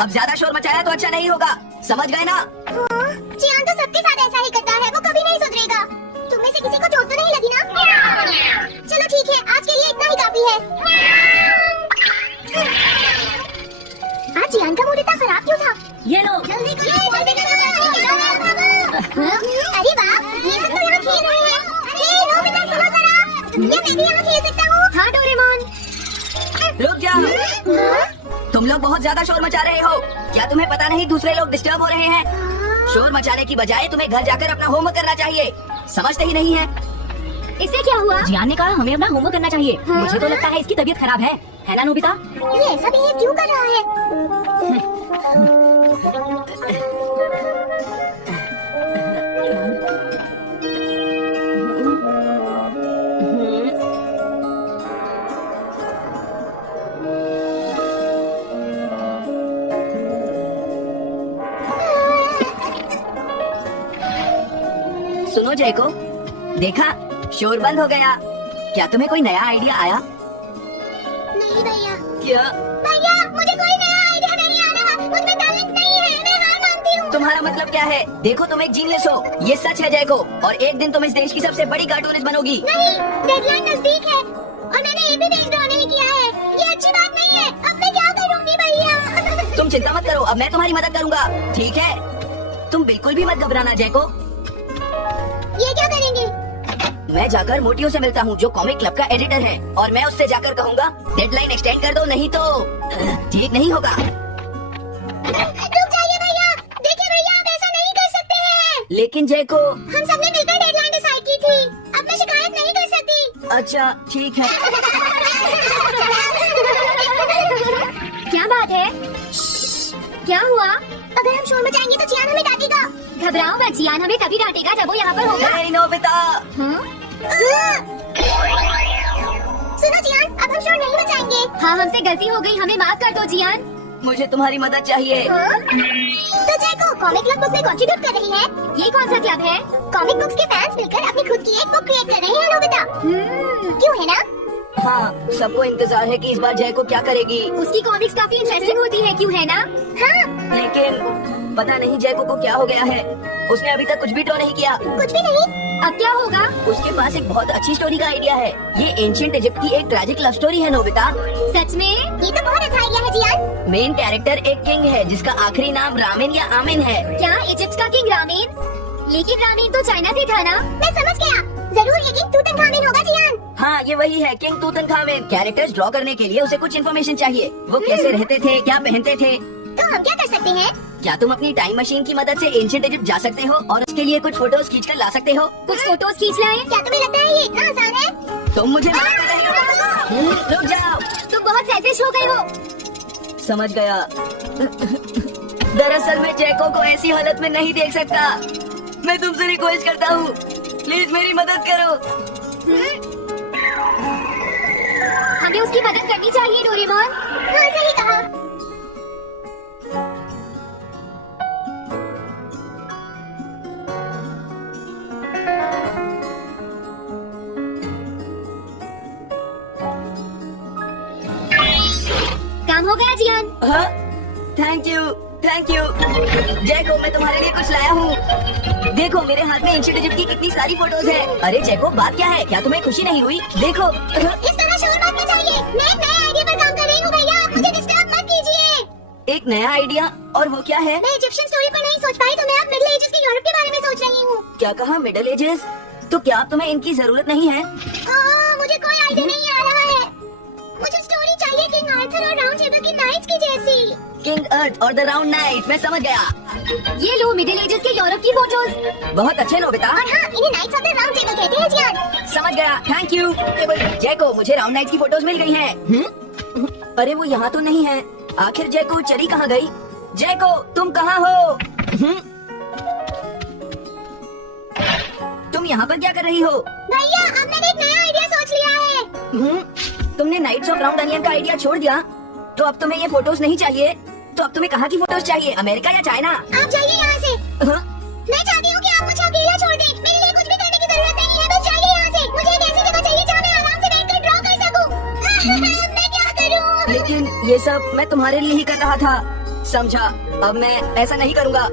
अब ज्यादा शोर मचाया तो अच्छा नहीं होगा, समझ गए ना? जियान तो सबके साथ ऐसा ही करता है, वो कभी नहीं सुधरेगा। तुम में से किसी को चोट तो नहीं लगी ना? चलो ठीक है, आज के लिए इतना ही काफी है। आज जियान का मूड इतना खराब क्यों था? ये लो। जल्दी करो, अरे वाह, ये सब तो यहाँ खेल रहे हैं। अरे नोबिता सुनो जरा, क्या मैं भी यहाँ खेल सकता हूँ? हाँ डोरेमोन। रुक जाओ, तुम लोग बहुत ज्यादा शोर मचा रहे हो। क्या तुम्हें पता नहीं दूसरे लोग डिस्टर्ब हो रहे हैं? शोर मचाने की बजाय तुम्हें घर जाकर अपना होमवर्क करना चाहिए, समझते ही नहीं है? इससे क्या हुआ? जियान ने कहा हमें अपना होमवर्क करना चाहिए। मुझे तो लगता है इसकी तबीयत खराब है ना नोबिता? ये ऐसा बिहेव क्यों कर रहा है? सुनो जयको, देखा शोर बंद हो गया। क्या तुम्हें कोई नया आइडिया आया? नहीं भैया। क्या? भैया मुझे कोई नया आइडिया नहीं आ रहा, मुझमें टैलेंट नहीं है, मैं हार मानती हूँ। तुम्हारा मतलब क्या है? देखो तुम एक जीनियस हो, ये सच है जयको, और एक दिन तुम इस देश की सबसे बड़ी कार्टूनिस्ट बनोगी। नहीं, डेडलाइन नजदीक है और मैंने एक भी पेज ड्रॉ नहीं किया है, ये अच्छी बात नहीं है। अब मैं क्या करूँगी भैया? तुम चिंता मत करो, अब मैं तुम्हारी मदद करूँगा, ठीक है? तुम बिल्कुल भी मत घबराना जयको। ये क्या करेंगे? मैं जाकर मोटियो से मिलता हूँ जो कॉमिक क्लब का एडिटर है, और मैं उससे जाकर कहूँगा डेडलाइन एक्सटेंड कर दो, नहीं तो ठीक नहीं होगा। रुक जाइए भैया, देखिए भैया आप ऐसा नहीं कर सकते हैं। लेकिन जयको। हम सबने मिलकर डेडलाइन डिसाइड की थी, अब मैं शिकायत नहीं कर सकती। अच्छा ठीक है। क्या बात है? क्या हुआ? अगर हम शोर मचाएंगे तो जियान हमें डांटेगा। घबराओ मत, जियान हमें तभी डांटेगा जब वो यहाँ पर होगा। नहीं नोबिता। सुनो जियान, अब हम शोर नहीं मचाएंगे। हाँ हमसे गलती हो गई, हमें माफ कर दो जियान। मुझे तुम्हारी मदद चाहिए। तो जयको कॉमिक क्लब बुक में कंट्रीब्यूट कर रही है। ये कौन सा क्लब है? कॉमिक बुक्स के फैंस मिलकर अपनी खुद की एक बुक क्रिएट कर रहे हैं नोबिता। क्यों है ना? हाँ, सबको इंतजार है कि इस बार जयको क्या करेगी। उसकी कॉमिक्स काफी इंटरेस्टिंग होती है, क्यों है ना? हाँ। लेकिन पता नहीं जयको को क्या हो गया है, उसने अभी तक कुछ भी ड्रॉ नहीं किया। कुछ भी नहीं? अब क्या होगा? उसके पास एक बहुत अच्छी स्टोरी का आइडिया है। ये एंशिएंट इजिप्ट की एक ट्रैजिक लव स्टोरी है नोबिता। सच में? ये तो बहुत अच्छा आइडिया है जियान। मेन कैरेक्टर एक किंग है जिसका आखिरी नाम रामेन या आमिन है। क्या इजिप्ट का किंग रामेन? लेकिन रामेन तो चाइना से था ना? मैं समझ गया, जरूर ये किंग तूतनखामेन होगा जियान। हाँ ये वही है, किंग तूतनखामेन। कैरेक्टर्स ड्रॉ करने के लिए उसे कुछ इन्फॉर्मेशन चाहिए, वो कैसे रहते थे, क्या पहनते थे। तो हम क्या कर सकते हैं? क्या तुम अपनी टाइम मशीन की मदद से एंशिएंट इजिप्ट जा सकते हो और उसके लिए कुछ फोटोज खींच कर ला सकते हो? कुछ फोटोज खींच लाए? क्या तुम्हें लगता है ये इतना आसान है? तुम मुझे मना कर रही हो? रुक जाओ, तुम बहुत सेल्फिश हो गए हो। समझ गया। दरअसल मैं जयको को ऐसी हालत में नहीं देख सकता। मैं तुमसे रिक्वेस्ट करता हूँ, प्लीज मेरी मदद करो। हमें उसकी मदद करनी चाहिए डोरेमोन। हाँ सही कहा। काम हो गया जियान। हाँ, thank you thank you. Jaico मैं तुम्हारे लिए कुछ लाया हूँ। देखो मेरे हाथ में एंशिएंट इजिप्ट की कितनी सारी फोटोज है। अरे जयको बात क्या है, क्या तुम्हें खुशी नहीं हुई? देखो। इस तरह शोर मत मचाइए, मैं एक नए आइडिया पर काम कर रही हूँ भैया, आप मुझे डिस्टर्ब मत कीजिए। एक नया आइडिया? और वो क्या है? मैं इजिप्शियन स्टोरी पर नहीं सोच पाई तो मैं अब मिडिल एजेस के यूरोप के बारे में सोच रही हूँ। क्या कहा, मिडिल एजेस? तो क्या अब तुम्हें इनकी जरूरत नहीं है? मुझे कोई आइडिया नहीं आ रहा है। मुझे स्टोरी चाहिए किंग आर्थर और राउंड टेबल की नाइट्स की जैसी। किंग अर्थ और द राउंड नाइट, मैं समझ गया। ये लो मिडिल एजेस के यूरोप की फोटोज। बहुत अच्छे नोबिता। और हाँ, इन्हें knights of the round table कहते हैं जियान। समझ गया, थैंक यू। जयको मुझे राउंड नाइट की फोटोज मिल गई हैं। अरे वो यहाँ तो नहीं है। आखिर जयको चली कहाँ गई? जयको तुम कहाँ हो? तुम यहाँ पर क्या कर रही हो? भैया अब मैंने एक नया आइडिया सोच लिया है। तुमने नाइट्स ऑफ राउंड अनियन का आइडिया छोड़ दिया, तो अब तुम्हें ये फोटोज नहीं चाहिए? तो अब तुम्हें कहाँ की फोटोज चाहिए, अमेरिका या चाइना? आप जाइए यहाँ से। मैं चाहती हूँ कि आप मुझे अकेला छोड़ दें। मेरे लिए कुछ भी करने की जरूरत नहीं है, बस जाइए यहाँ से। मुझे एक ऐसी जगह चाहिए जहाँ मैं आराम से बैठकर ड्रॉ कर सकूँ। मैं क्या करूँ? लेकिन ये सब मैं तुम्हारे लिए ही कर रहा था, समझा। अब मैं ऐसा नहीं करूँगा।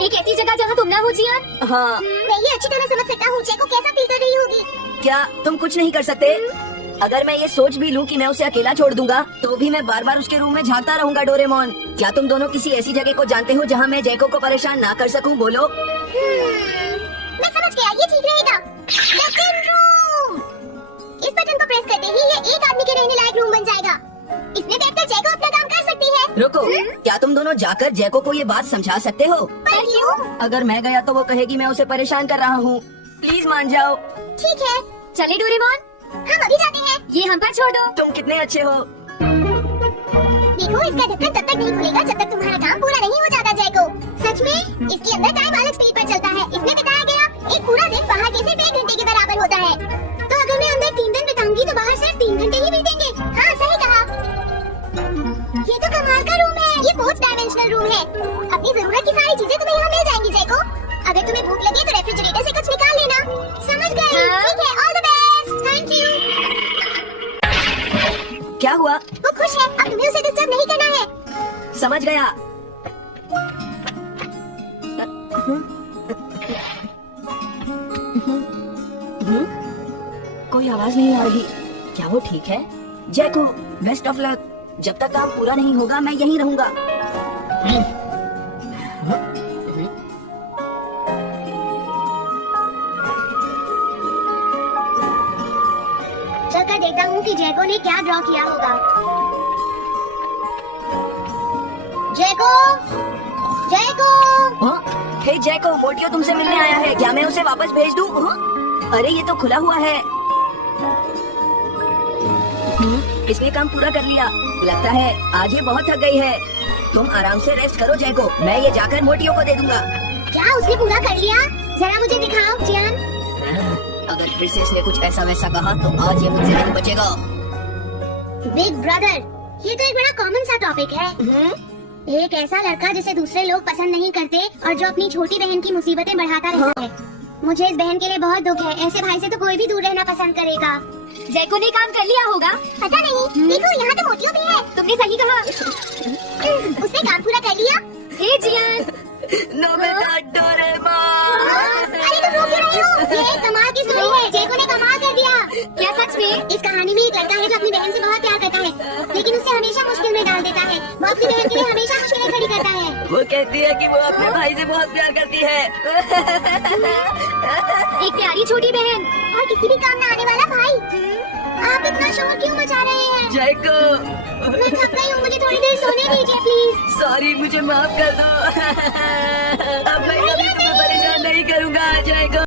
एक ऐसी जगह जहाँ तुम ना हो जियान। हाँ, मैं ये अच्छी तरह समझ सकता हूँ जैको कैसा फील कर रही होगी। क्या तुम कुछ नहीं कर सकते? अगर मैं ये सोच भी लूं कि मैं उसे अकेला छोड़ दूंगा, तो भी मैं बार बार उसके रूम में झांकता रहूंगा। डोरेमोन, क्या तुम दोनों किसी ऐसी जगह को जानते हो जहाँ मैं जैको को परेशान ना कर सकूं? बोलो। मैं समझ गया, ये ठीक रहेगा। लेकिन रूम, इस बटन को प्रेस करते ही ये एक आदमी के रहने लायक रूम बन जाएगा। इसमें बैठकर जैको अपना काम कर सकती है। रुको, क्या तुम दोनों जाकर जैको को ये बात समझा सकते हो? पर क्यों? अगर मैं गया तो वो कहेगी मैं उसे परेशान कर रहा हूँ। प्लीज मान जाओ। ठीक है, चले डोरेमोन, हम अभी जाते हैं। ये हम पर छोड़ दो। तुम कितने अच्छे हो। देखो, इसका ढक्कन तब तक नहीं खुलेगा जब तक तुम्हारा काम पूरा नहीं हो जाता जैको। सच में? इसके अंदर टाइम अलग स्पीड पर चलता है। इसमें बताया गया एक पूरा दिन बाहर के सिर्फ 1 घंटे के बराबर होता है। तो अगर मैं अंदर 3 दिन बिताऊंगी तो बाहर सिर्फ 3 घंटे ही बीतेंगे। हाँ, सही कहा। ये तो कमाल का रूम है। ये 4th डायमेंशनल रूम है। अपनी जरूरत की सारी चीजें तुम्हें यहाँ मिल जाएंगी जैको। अगर तुम्हें भूख लगे तो रेफ्रिजरेटर से कुछ निकाल लेना। समझ गए? ठीक है, all the best. Thank you. क्या हुआ? वो खुश है, अब तुम्हें उसे डिस्टर्ब नहीं करना है। समझ गया। कोई आवाज नहीं आ रही। क्या वो ठीक है? जैको, बेस्ट ऑफ लक। जब तक काम पूरा नहीं होगा मैं यहीं रहूंगा। चलकर देखता हूँ कि जैको ने क्या ड्रॉ किया होगा। जैको, जैको। हाँ? हे जैको, मोटियो तुमसे मिलने आया है। क्या मैं उसे वापस भेज दूं? हाँ? अरे ये तो खुला हुआ है। इसने काम पूरा कर लिया। लगता है आज ये बहुत थक गई है। तुम आराम से रेस्ट करो जैको, मैं ये जाकर मोटियो को दे दूंगा। क्या उसने पूरा कर लिया? जरा मुझे दिखाओ जियान। अगर फिर से इसने कुछ ऐसा वैसा कहा तो आज ये मुझसे नहीं बचेगा। बिग ब्रदर, ये तो एक बड़ा कॉमन सा टॉपिक है। एक ऐसा लड़का जिसे दूसरे लोग पसंद नहीं करते और जो अपनी छोटी बहन की मुसीबतें बढ़ाता रहता है। मुझे इस बहन के लिए बहुत दुख है। ऐसे भाई से तो कोई भी दूर रहना पसंद करेगा। जैको ने काम कर लिया होगा। पता नहीं। देखो, यहाँ तो मोतियो भी है। तुमने सही कहा। उसने काम पूरा कर लिया। Hey Gian. Nobita, Doraemon. अरे तुम रो क्यों रही हो? ये एक कमाल की स्टोरी है। जैको ने कमाल कर दिया। क्या सच में? इस कहानी में एक लड़का है जो अपनी बहन से बहुत प्यार करता है, लेकिन उसे हमेशा मुश्किल में डाल देता है। वो अपनी बहन के लिए हमेशा मुश्किलें खड़ी करता है। वो कहती है कि वो अपने भाई से बहुत प्यार करती है। एक प्यारी छोटी बहन और किसी भी काम न आने वाला भाई। आप इतना शोर क्यों मचा रहे हैं? जैको, मैं थक गई हूँ, मुझे थोड़ी देर सोने दीजिए प्लीज। सॉरी, मुझे माफ कर दो। अब मैं कभी तुम्हें परेशान नहीं करूंगा जैको।